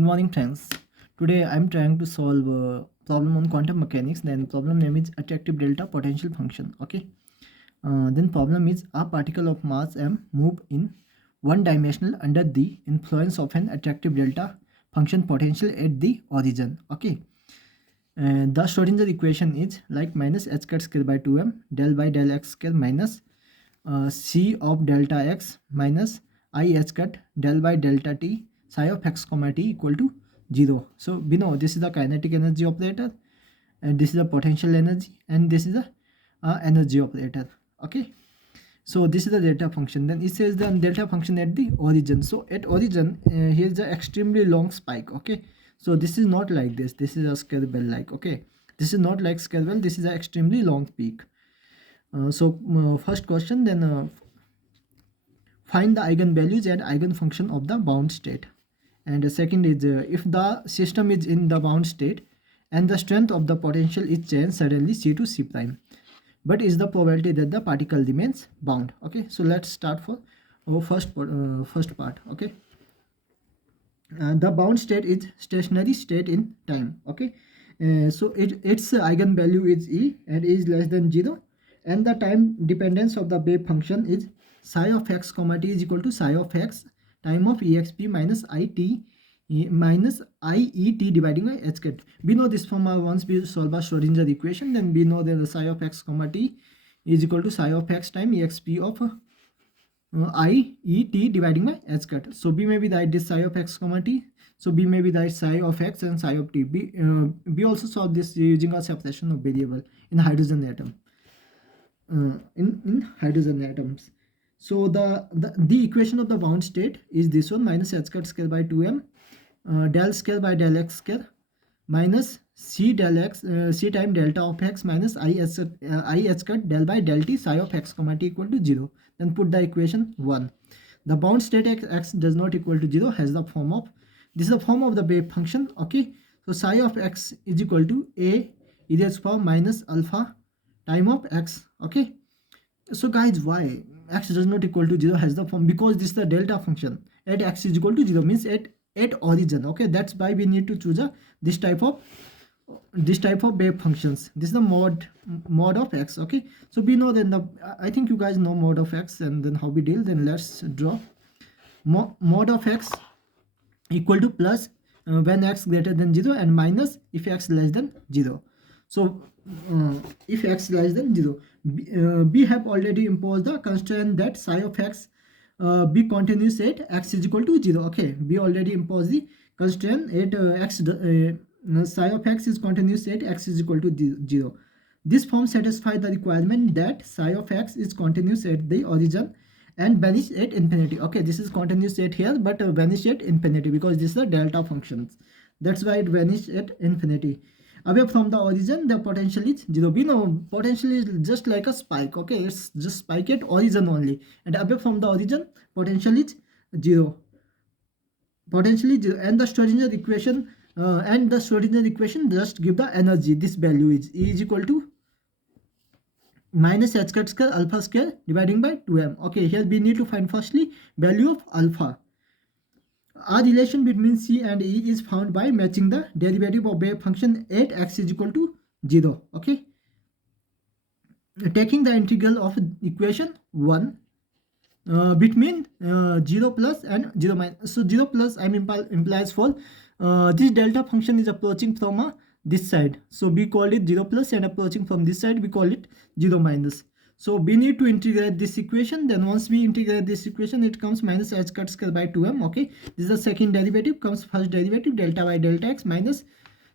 Good morning, friends. Today I'm trying to solve a problem on quantum mechanics. Then problem name is attractive delta potential function. Okay. Then problem is a particle of mass m move in one dimensional under the influence of an attractive delta function potential at the origin. Okay. The Schrodinger equation is like minus h cut square by 2m del by del x square minus c of delta x minus I h cut del by delta t psi of x comma t equal to 0. So we know this is the kinetic energy operator, and this is the potential energy, and this is the energy operator. Okay, so this is the delta function. Then it says the delta function at the origin. So at origin, here's the extremely long spike. Okay, so this is not like this. This is a scale bell like. Okay, this is not like scale bell. This is an extremely long peak. First question, then find the eigenvalues and eigenfunction of the bound state. And the second is if the system is in the bound state and the strength of the potential is changed suddenly c to c prime, but is the probability that the particle remains bound. Okay, so let's start for our first part. Okay, the bound state is stationary state in time. Okay, so its eigenvalue is e and is less than 0, and the time dependence of the wave function is psi of x comma t is equal to psi of x time of exp minus minus iet dividing by h cut. We know this from once we solve a Schrodinger equation, then we know that the psi of x comma t is equal to psi of x time exp of iet dividing by h cut. So b may be write this psi of x comma t. So b may be write psi of x and psi of t. We also solve this using a separation of variable in hydrogen atom. In hydrogen atoms. So the equation of the bound state is this one, minus h cut square by 2m del square by del x square minus c del x c time delta of x minus I h cut del by del t psi of x comma t equal to 0. Then put the equation 1. The bound state x does not equal to 0 has the form of, this is the form of the wave function. Okay, so psi of x is equal to a e raised to power minus alpha time of x. Okay, so guys, why x does not equal to 0 has the form? Because this is the delta function at x is equal to 0, means at origin. Okay, that's why we need to choose this type of wave functions. This is the mod of x. Okay, so we know then I think you guys know mod of x, and then how we deal. Then let's draw mod of x equal to plus when x greater than 0 and minus if x less than 0. So if x less than 0, we have already imposed the constraint that psi of x be continuous at x is equal to 0. Okay, we already imposed the constraint at psi of x is continuous at x is equal to 0. This form satisfies the requirement that psi of x is continuous at the origin and vanish at infinity. Okay, this is continuous at here, but vanish at infinity because this is a delta functions. That's why it vanish at infinity. Away from the origin, the potential is 0. We know potential is just like a spike. Okay, it's just spike at origin only, and away from the origin, potential is 0. Potential is 0, and the Schrodinger equation just give the energy. This value is E is equal to minus h cut square alpha square dividing by 2m. Okay, here we need to find firstly value of alpha. A relation between c and e is found by matching the derivative of wave function at x is equal to 0. Okay, taking the integral of equation 1 between 0 plus and 0 minus. So 0 plus implies for this delta function is approaching from this side, so we call it 0 plus, and approaching from this side we call it 0 minus. So we need to integrate this equation. Then once we integrate this equation, it comes minus h cut square by 2m. Okay, this is the second derivative, comes first derivative delta by delta x minus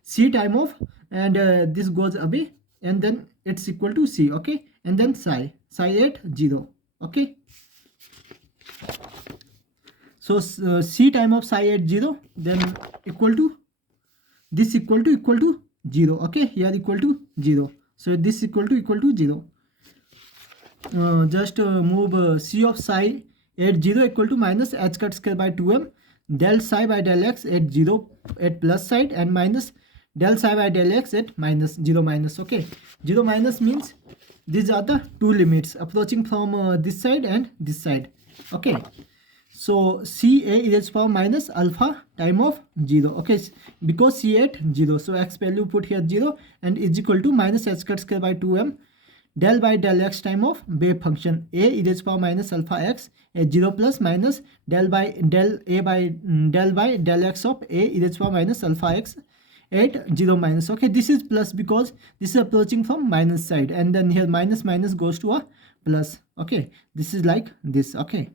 c time of, and this goes away, and then it's equal to c. Okay, and then psi at 0. Okay, so c time of psi at 0, then equal to this equal to 0. Okay, here equal to 0, so this equal to 0. Just move c of psi at 0 equal to minus h cut square by 2m del psi by del x at 0 at plus side, and minus del psi by del x at minus 0 minus. Okay, 0 minus means these are the two limits approaching from this side and this side. Okay, So ca is raised to power minus alpha time of 0. Okay, because c at 0, so x value put here 0 and is equal to minus h cut square by 2m del by del x time of wave function a is raised to power minus alpha x at 0 plus minus del by del x of a is raised to power minus alpha x at 0 minus. Okay, this is plus because this is approaching from minus side, and then here minus minus goes to a plus. Okay, this is like this. Okay,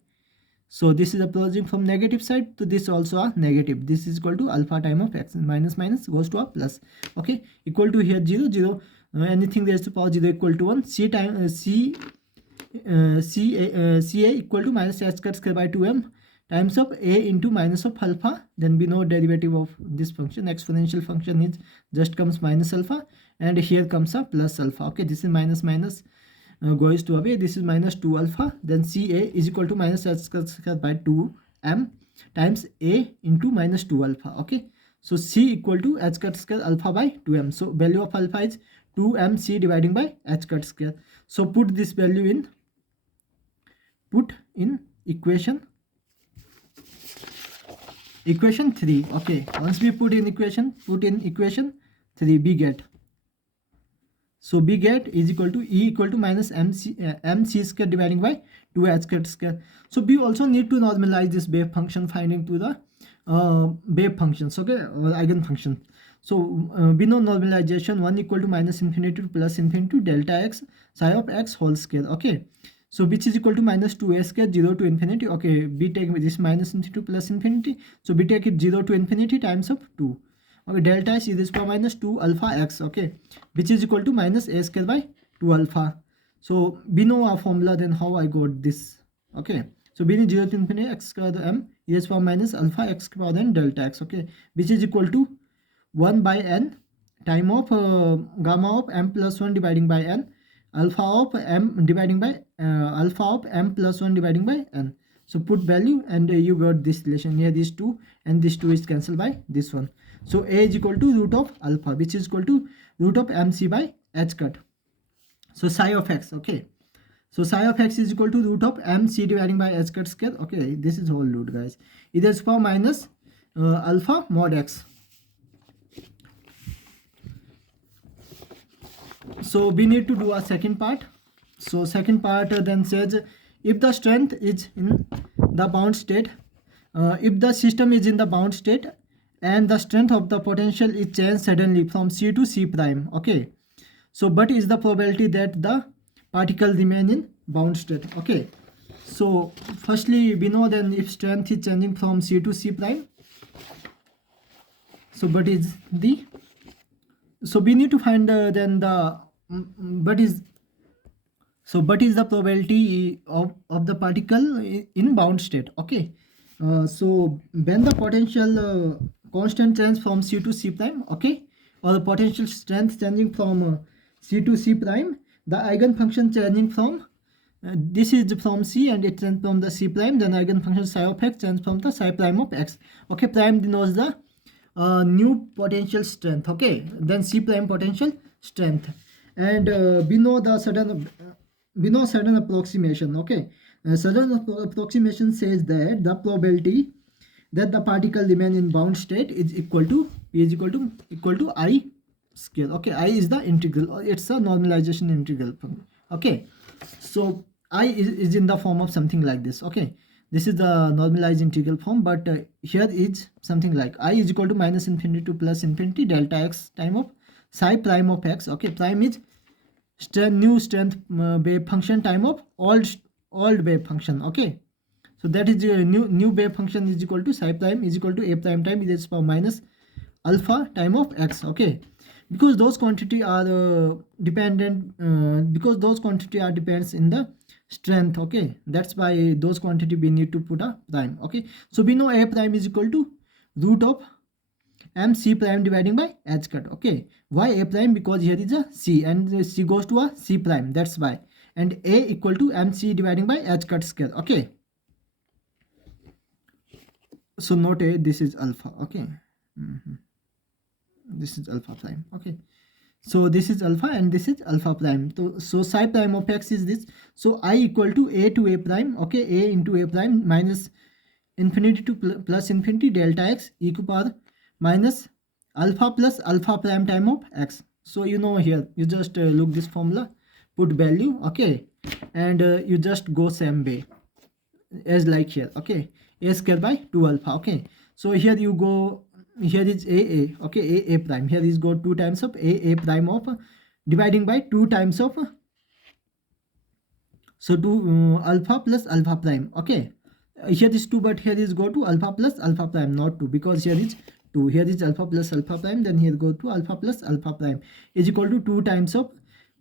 so this is approaching from negative side to this also a negative. This is equal to alpha time of x, minus minus goes to a plus. Okay, equal to here 0 0, anything raised to power 0 equal to 1. C time ca equal to minus h cut square by 2m times of a into minus of alpha. Then we know derivative of this function, exponential function is just comes minus alpha, and here comes a plus alpha. Okay, this is minus minus goes to away, this is minus 2 alpha. Then ca is equal to minus h square by 2m times a into minus 2 alpha. Okay, so c equal to h square alpha by 2m. So value of alpha is 2m c dividing by h square. So put this value in, put in equation 3. Okay, once we put in equation 3, we get, so we get is equal to e equal to minus mc square dividing by 2h square. So we also need to normalize this wave function finding to the wave functions, okay, or eigen function. So we know normalization 1 equal to minus infinity to plus infinity to delta x psi of x whole square. Okay, so which is equal to minus 2a square 0 to infinity. Okay, we take this minus infinity to plus infinity, so we take it 0 to infinity times of 2. Okay, delta s is power minus 2 alpha x. Okay, which is equal to minus a square by 2 alpha. So we know our formula, then how I got this. Okay, so we need 0 to infinity x square m is power minus alpha x power then delta x. Okay, which is equal to 1 by n time of gamma of m plus 1 dividing by n, alpha of m dividing by alpha of m plus 1 dividing by n. So put value and you got this relation here, these 2 and this 2 is cancelled by this one. So a is equal to root of alpha, which is equal to root of mc by h cut. So psi of x. Okay, so psi of x is equal to root of mc dividing by h cut square. Okay, this is whole root, guys. It is for minus alpha mod x. So we need to do a second part. So second part then says, if the strength is in the bound state, if the system is in the bound state and the strength of the potential is changed suddenly from c to c prime. Okay, so what is the probability that the particle remain in bound state? Okay, so firstly we know then if strength is changing from c to c prime, so what is the, so we need to find then the what is the probability of the particle in bound state. Okay, so when the potential constant change from c to c prime, okay, or the potential strength changing from c to c prime, the eigenfunction changing from this is from c and it changes from the c prime, then eigenfunction psi of x changes from the psi prime of x. Okay, prime denotes the new potential strength. Okay, then c prime potential strength, and we know the certain approximation. Okay, certain approximation says that the probability that the particle remain in bound state is equal to I square. Okay, I is the integral, it's a normalization integral. Okay, so I is in the form of something like this. Okay, this is the normalized integral form, but here is something like I is equal to minus infinity to plus infinity delta x time of psi prime of x. Okay, prime is new strength wave function time of old wave function. Okay, so that is new wave function is equal to psi prime is equal to a prime time is power minus alpha time of x. Okay, because those quantity are dependent, because those quantity are depends in the strength. Okay, that's why those quantity we need to put a prime. Okay, so we know a prime is equal to root of mc prime dividing by h cut. Okay, why a prime? Because here is a c and c goes to a c prime, that's why. And a equal to mc dividing by h cut square. Okay, so note a, this is alpha. Okay, this is alpha prime. Okay, so this is alpha and this is alpha prime. So psi prime of x is this. So I equal to a prime. Okay, a into a prime minus infinity to plus infinity delta x e to power minus alpha plus alpha prime time of x. So you know, here you just look this formula, put value, okay, and you just go same way as like here, okay, a square by 2 alpha, okay. So here you go, here is a, okay, a prime, here is go 2 times of a prime of dividing by 2 times of so 2 alpha plus alpha prime, okay. Here is 2, but here is go to alpha plus alpha prime, not 2, because here is 2, here is alpha plus alpha prime, then here go to alpha plus alpha prime is equal to 2 times of,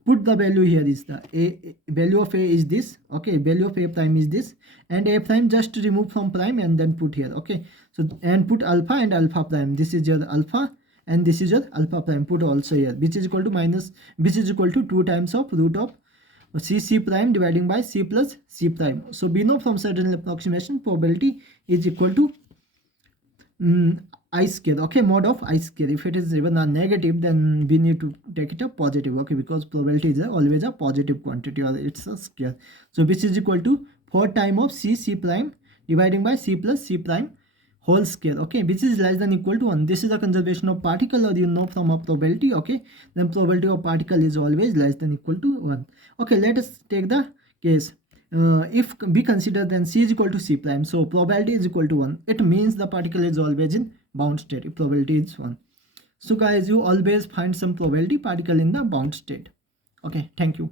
put the value here is the a value of a is this, okay, value of a prime is this, and a prime just remove from prime and then put here, okay. So and put alpha and alpha prime, this is your alpha and this is your alpha prime, put also here, which is equal to minus, which is equal to 2 times of root of c prime dividing by c plus c prime. So we know from certain approximation probability is equal to I square, okay, mod of I square. If it is even a negative, then we need to take it a positive, okay, because probability is always a positive quantity, or it's a square. So which is equal to 4 time of c prime dividing by c plus c prime whole square, okay, which is less than equal to 1. This is the conservation of particle, or you know from a probability, okay, then probability of particle is always less than equal to 1. Okay, let us take the case. If we consider then c is equal to c prime, so probability is equal to 1, it means the particle is always in bound state if probability is 1. So guys, you always find some probability particle in the bound state. Okay, thank you.